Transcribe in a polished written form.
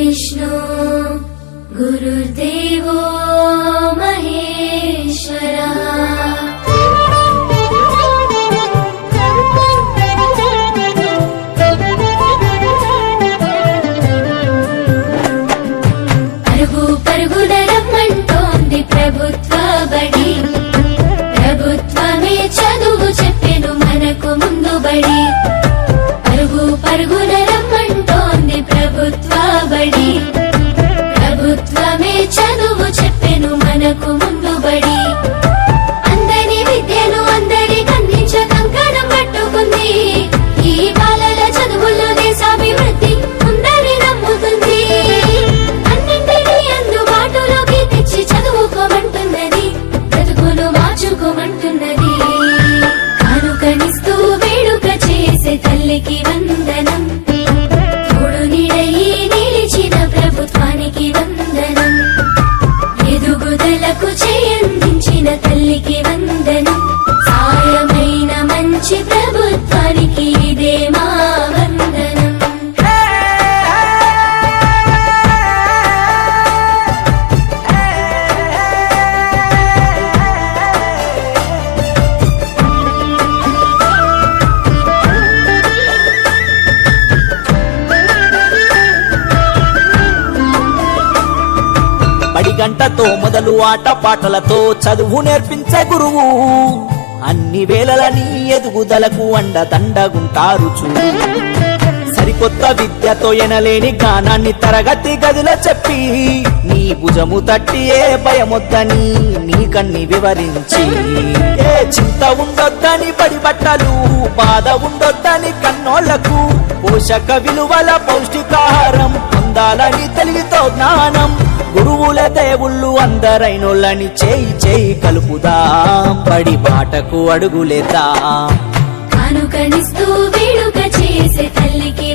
विष्णु गुरुर्देवो महेश्वरा। పరుగు పరుగున రమ్మంటోంది ప్రభుత్వ బడి, ప్రభుత్వమే చదువు చెప్పెను మనకు ముందు బడి. పరుగు పరుగున రమ్మంటోంది ప్రభుత్వ బడి, ప్రభుత్వమే చదువు చెప్పెను మనకు ముందు బడి. అందరి విద్యను అందరికి అందించ కంకణం పట్టుకుంది, ఈ బాలల చదువుల్లో దేశాభివృద్ధి ఉందని నమ్ముతుంది. అన్నింటినీ అందుబాటులోకి తెచ్చి చదువుకోమంటున్నది, బ్రతుకును మార్చుకోమంటున్నది. కానుకనిస్తూ వేడుక చేసే తల్లికి వందనం, తోడు నీడయి నిలిచిన ప్రభుత్వానికి వందనం. ఎదుగుదలకు చేయందించిన తల్లికి వందనం, సాయమైన మంచి ప్రభుత్వానికి ఇదే మా వందనం. బడి గంటతో మొదలు ఆట పాటలతో చదువు నేర్పించే గురువు, అన్ని వేళలని ఎదుగుదలకు అండదండగుంటారు చూడు. సరికొత్త విద్యతో ఎనలేని జ్ఞానాన్ని తరగతి గదిలో చెప్పి, నీ భుజము తట్టి ఏ భయమొద్దని నీకన్ని వివరించి, ఏ చింత ఉండొద్దని బడి బట్టలు, బాధ ఉండొద్దని కన్నోళ్లకు, పోషక విలువల పౌష్టికాహారం పొందాలని తెలివితో జ్ఞానం. గురువుల దేవుళ్ళు అందరైనోళ్ళని చేయి చేయి కలుపుదాం, బడి బాటకు అడుగులేద్దాం. కానుకనిస్తూ వేడుక చేసే తల్లికి